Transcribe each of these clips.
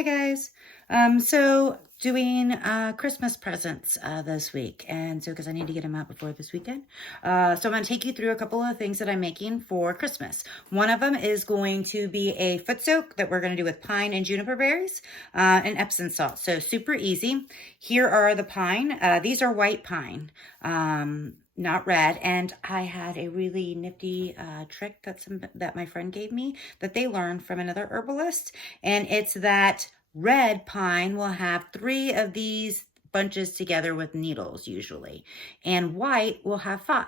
Hi guys. So doing Christmas presents this week, and so because I need to get them out before this weekend. So I'm going to take you through a couple of things that I'm making for Christmas. One of them is going to be a foot soak that we're going to do with pine and juniper berries and Epsom salt. So super easy. Here are the pine. These are white pine. Not red. And I had a really nifty trick that my friend gave me that they learned from another herbalist. And it's that red pine will have 3 of these bunches together with needles usually, and white will have 5.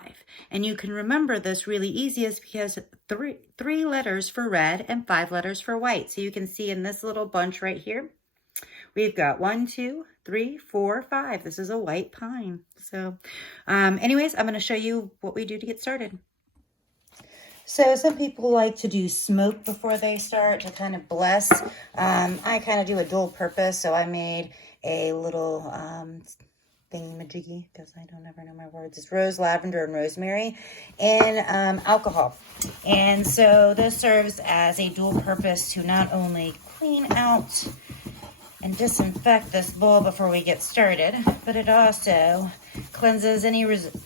And you can remember this really easy is because three letters for red and 5 letters for white. So you can see in this little bunch right here, we've got 1, 2, 3, 4, 5. This is a white pine. So anyways, I'm going to show you what we do to get started. So some people like to do smoke before they start to kind of bless. I kind of do a dual purpose. So I made a little thingy-majiggy, because I don't ever know my words. It's rose, lavender, and rosemary, and alcohol. And so this serves as a dual purpose to not only clean out and disinfect this bowl before we get started, but it also cleanses any residual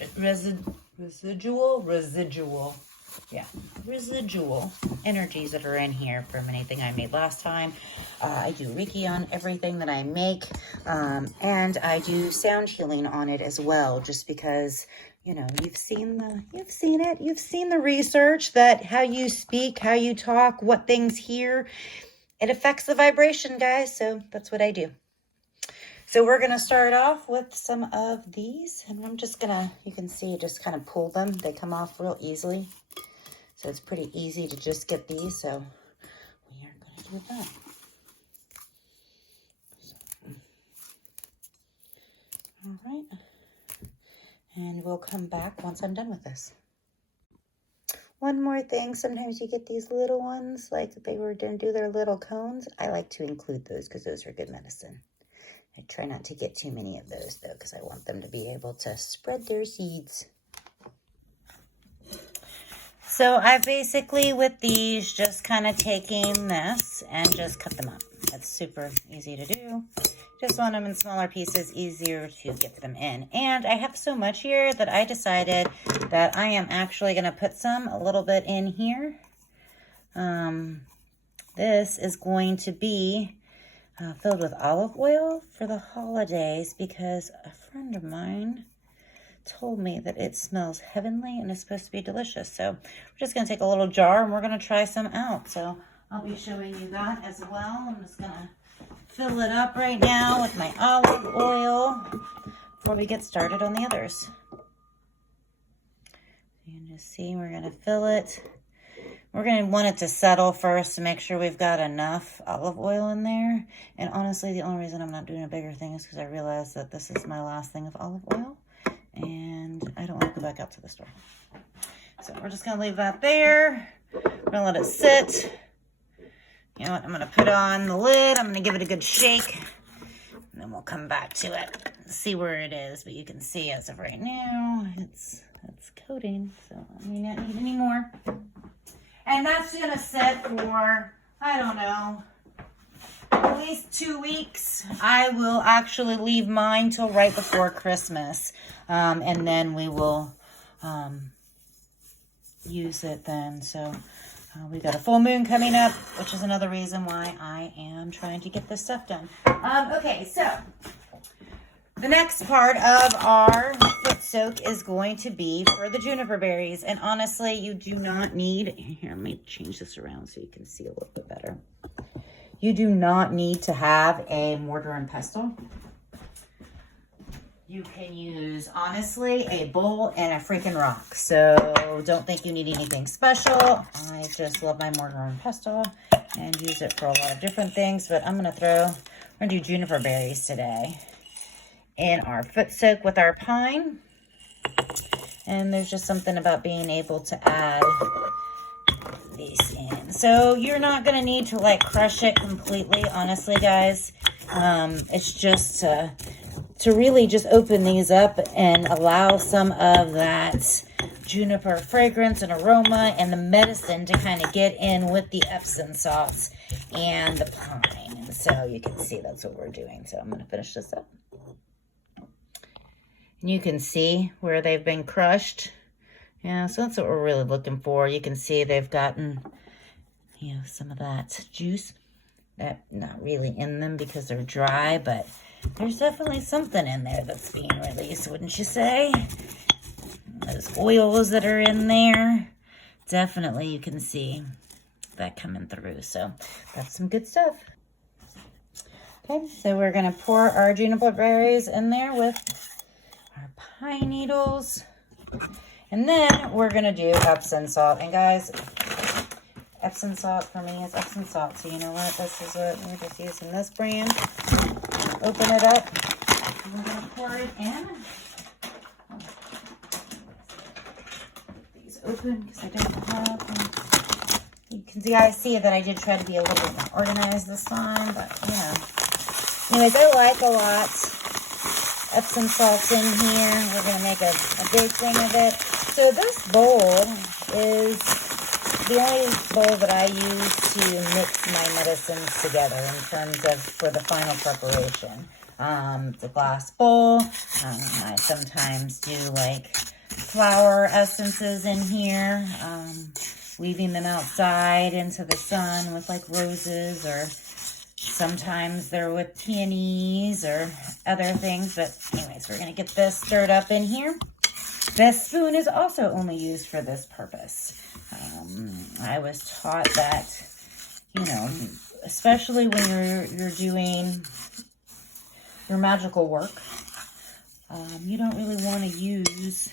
energies that are in here from anything I made last time. I do Reiki on everything that I make, and I do sound healing on it as well, just because, you know, you've seen the research that how you speak, how you talk, what things hear, it affects the vibration, guys. So that's what I do. So we're going to start off with some of these, and I'm just going to, you can see, just kind of pull them. They come off real easily. So it's pretty easy to just get these. So we are going to do that. All right. And we'll come back once I'm done with this. One more thing, sometimes you get these little ones, like they were going to do their little cones. I like to include those because those are good medicine. I try not to get too many of those, though, because I want them to be able to spread their seeds. So I basically, with these, just kind of taking this and just cut them up. That's super easy to do. Just want them in smaller pieces, easier to get them in. And I have so much here that I decided that I am actually going to put a little bit in here. This is going to be filled with olive oil for the holidays, because a friend of mine told me that it smells heavenly and is supposed to be delicious. So we're just going to take a little jar and we're going to try some out. So I'll be showing you that as well. I'm just going to fill it up right now with my olive oil before we get started on the others. You can just see we're going to fill it. We're going to want it to settle first to make sure we've got enough olive oil in there. And honestly, the only reason I'm not doing a bigger thing is because I realized that this is my last thing of olive oil. And I don't want to go back out to the store. So we're just going to leave that there. We're going to let it sit. You know what? I'm going to put on the lid. I'm going to give it a good shake. And then we'll come back to it and see where it is. But you can see as of right now, it's coating. So I may not need any more. And that's going to sit for, I don't know, at least 2 weeks. I will actually leave mine till right before Christmas. And then we will use it then. So we got a full moon coming up, which is another reason why I am trying to get this stuff done. Okay, so the next part of our foot soak is going to be for the juniper berries. And honestly, you do not need, here, let me change this around so you can see a little bit better. You do not need to have a mortar and pestle. You can use, honestly, a bowl and a freaking rock. So don't think you need anything special. I just love my mortar and pestle and use it for a lot of different things. But we're going to do juniper berries today in our foot soak with our pine. And there's just something about being able to add these in. So you're not going to need to like crush it completely, honestly, guys. It's just to really just open these up and allow some of that juniper fragrance and aroma and the medicine to kind of get in with the Epsom salts and the pine. And so you can see that's what we're doing. So I'm going to finish this up. And you can see where they've been crushed. Yeah, so that's what we're really looking for. You can see they've gotten, you know, some of that juice. That not really in them because they're dry, but there's definitely something in there that's being released, wouldn't you say? Those oils that are in there, definitely you can see that coming through. So that's some good stuff. Okay, so we're going to pour our juniper berries in there with our pine needles. And then we're going to do Epsom salt. And guys, Epsom salt for me is Epsom salt. So you know what? This is what we're just using this brand. Open it up. We're going to pour it in. These open because I don't have them. You can see, I see that I did try to be a little bit more organized this time. But yeah. Anyways, I like a lot. Epsom salt's in here. We're going to make a big thing of it. So this bowl is the only bowl that I use to mix my medicines together in terms of for the final preparation. It's a glass bowl. I sometimes do like flower essences in here, leaving them outside into the sun with like roses, or sometimes they're with peonies or other things. But anyways, we're going to get this stirred up in here. This spoon is also only used for this purpose. I was taught that, you know, especially when you're doing your magical work, you don't really want to use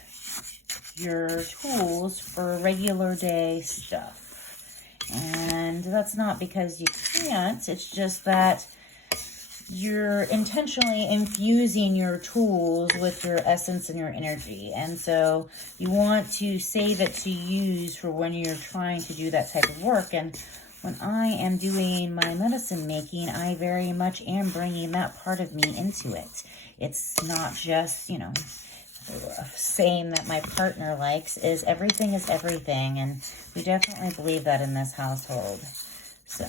your tools for regular day stuff. And that's not because you can't, it's just that you're intentionally infusing your tools with your essence and your energy. And so you want to save it to use for when you're trying to do that type of work. And when I am doing my medicine making, I very much am bringing that part of me into it. It's not just, you know, a saying that my partner likes is everything is everything. And we definitely believe that in this household. So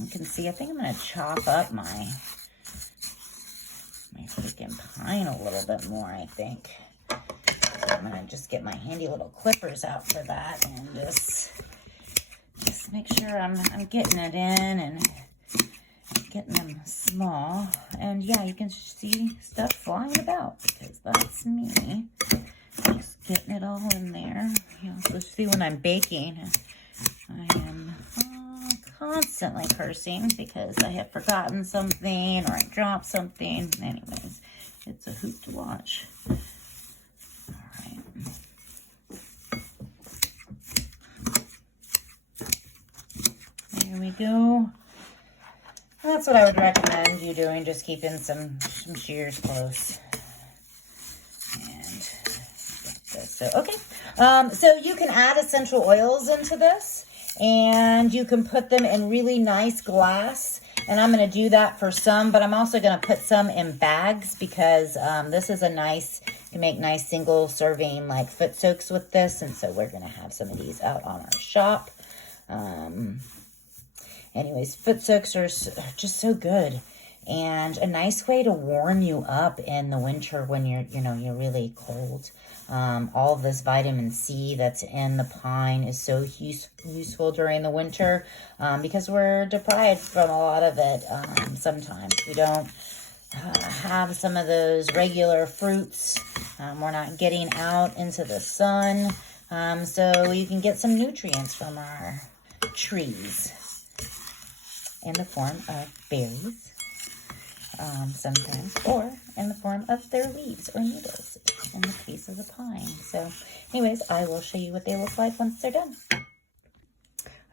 you can see, I think I'm going to chop up my freaking pine a little bit more, I think. So I'm going to just get my handy little clippers out for that and just make sure I'm getting it in and getting them small. And yeah, you can see stuff flying about because that's me. Just getting it all in there. You also see when I'm baking, I am constantly cursing because I have forgotten something or I dropped something. Anyways, it's a hoot to watch. All right. There we go. That's what I would recommend you doing, just keeping some shears close. And this. So, okay. So you can add essential oils into this. And you can put them in really nice glass. And I'm going to do that for some, but I'm also going to put some in bags because this is a nice, you can make nice single serving like foot soaks with this. And so we're going to have some of these out on our shop. Anyways, foot soaks are just so good. And a nice way to warm you up in the winter when you're really cold. All of this vitamin C that's in the pine is so useful during the winter because we're deprived from a lot of it sometimes. We don't have some of those regular fruits. We're not getting out into the sun. So you can get some nutrients from our trees in the form of berries. Sometimes, or in the form of their leaves or needles in the case of the pine. So anyways, I will show you what they look like once they're done.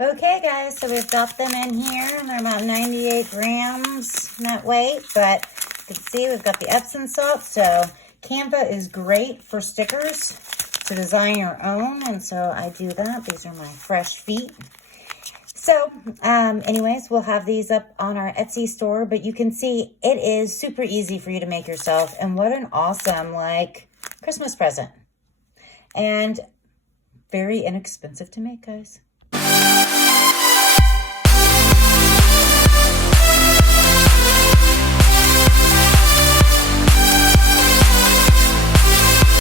Okay guys, so we've got them in here. They're about 98 grams net weight, but you can see we've got the Epsom salt. So Canva is great for stickers to design your own, and so I do that. These are my fresh feet. So, anyways, we'll have these up on our Etsy store, but you can see it is super easy for you to make yourself, and what an awesome, like, Christmas present. And very inexpensive to make, guys.